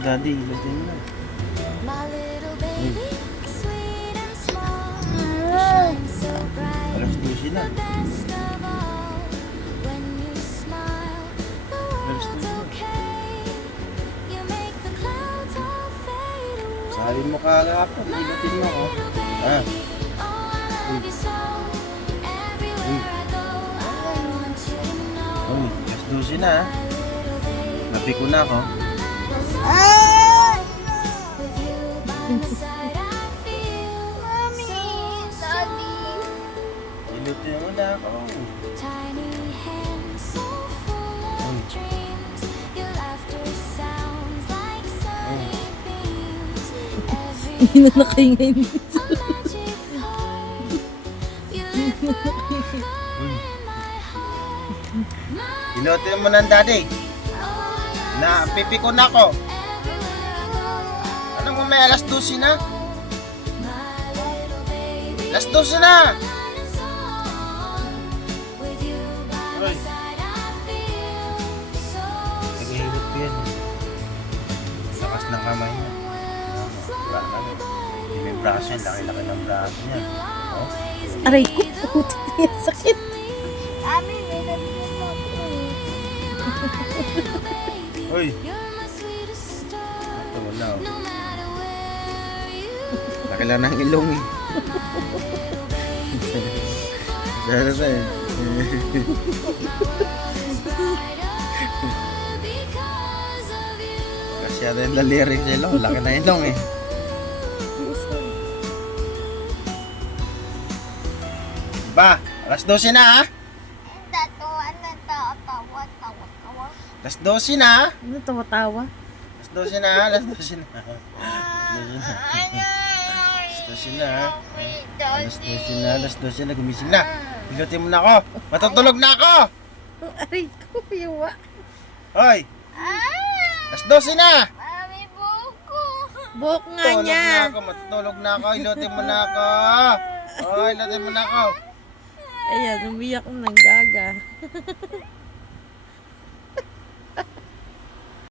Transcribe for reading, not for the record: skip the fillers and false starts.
Daddy, ilutin mo na. Alas 12 na. Alas 12 na. Sabi mo kagapon, ilutin mo ako. Ah. Uy. Uy, alas 12 na. Nabi ko na ako. Mommy, Daddy. Ilutin mo na ako. Hindi na nakaingay nito. Ilutin mo ng daddy. Na, pipiko na ako. Anong mo may alas 12 na? Alas 12 na! Uy. Nag-ihilot ko yan. Lakas ng kamay niya. Wala ka na. May braso yan. Laki-laki ng braso niya. Oh. Aray ko, putik na yan, sakit. Mami, may nabigyan mo ako. Uy! Ito wala oh. Laki lang ng ilong eh. Sana sa eh. Kasi ata yung daliri sa ilong. Laki na ilong eh. Ba, alas 12 na ha? Alas 12 na. Ano, tawa-tawa? Alas 12 na. Alas 12 na. Alas 12 na. Alas 12 na. Alas 12 na. Gumising na. Pilutin mo na ako. Matutulog na ako. Oh, aray ko, yawa. Hoy. Alas 12 na. Mami, buko. Buhok nga Tulog niya. na ako. Matutulog na ako. Ilutin mo na ako. Hoy, ilutin mo na ako. Ayan, umiyak ng gaga.